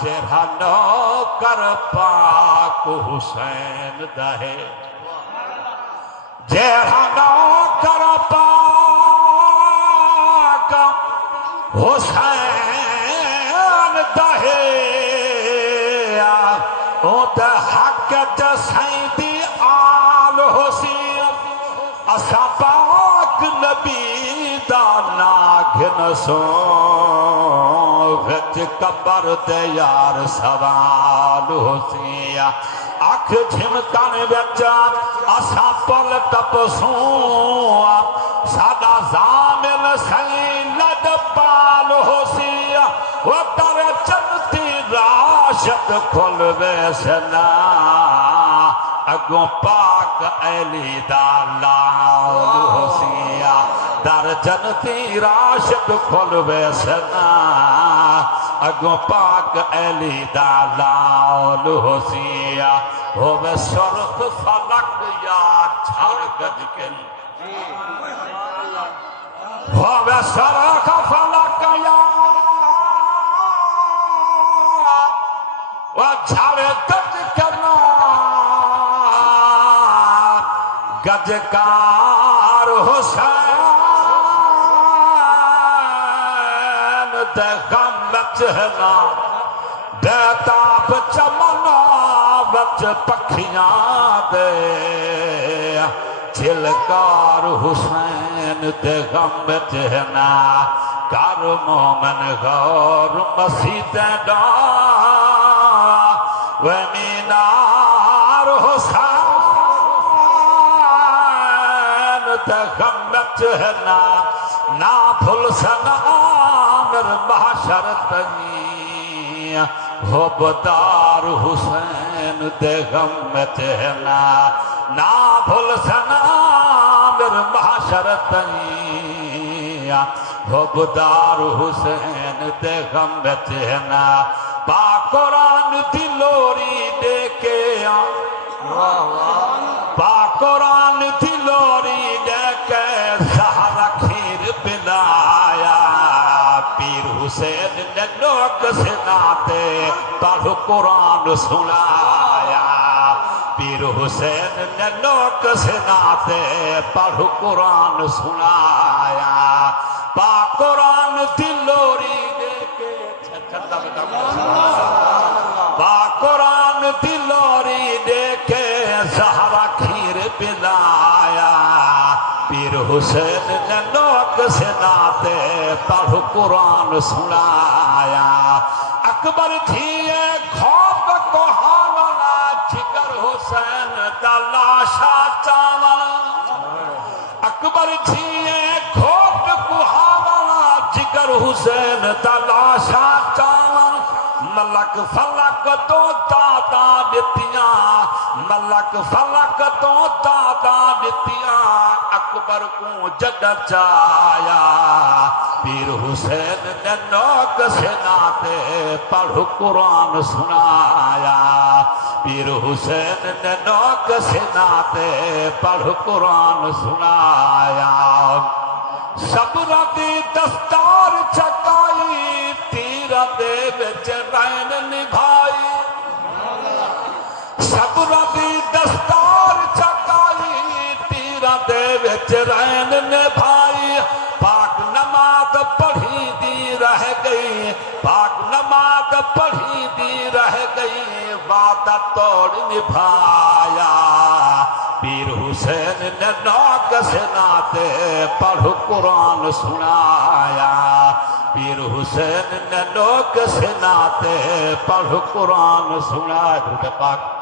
تیرا نوکر پاک حسین دہے تیرا نوکر پاک حسین دہے او تے حق تے سیدی آل حسین اسا پاک نبی دا ناگن سو وچ قبر تے یار سوال حسین اکھ جھمکن وچ اسا پل تپسوں ساڈا زامل سید پال حسین وہ در جنتی راشد کھل ویسنا اگوں پاک علی دا لال حسین در جنتی راشد کھل ویسنا اگوں پاک علی دا لال حسین ہووے سرخ فلک یا جھڑ گج کے ہووے سرخ فلک یا جھڑ گج کرنا گجکار حسین دے غم وچ ہنا دے تاپ چمنا وچ پکھیاں دے چلکار حسین دے غم وچ ہنا کر مومن غور مسیح دا ومینار حسین تے غم وچ ہنا نا بھول سنا مر محشر تنی حبدار حسین تے غم وچ ہنا نا بھول سنا مر محشر تنی حبدار حسین تے غم وچ ہنا با قرآن دی لوری دے کے با قرآن دی لوری دے کے زہرا کھیر پلایا پیر حسین نے لوگ سناتے پڑھ قرآن سنایا پیر حسین نے لوگ سناتے پڑھ قرآن سنایا با قرآن دی لوری دے کے با قرآن دی لوری دے کے زہرا کھیر پلایا پیر حسین نے لوگ سناتے پڑھ قرآن سنایا اکبر تھیے خوف کو حاولا جگر حسین دا لاشا چاولا اکبر تھیے خوف کو حاولا جگر حسین دا لاشا چاولا ملک فلک تو دادا دتیاں ملک فلک تو دادا دتیاں اکبر کو جد چایا پیر حسین نے نوک سناتے پڑھ قرآن سنایا پیر حسین نے نوک سناتے پڑھ قرآن سنایا صبر دی دستار چکائی تیر دے وچ رین نبھائی صبر دی دستار چکائی تیر دے وچ رین نبھائی پاک نماز پڑھی دی رہ گئی پاک نماز پڑھی دی رہ گئی وعدہ توڑ نبھایا پیر حسین نے نوک سناتے پڑھ قرآن سنایا پیر حسین نے نوک سناتے پڑھ قرآن سنایا درود پاک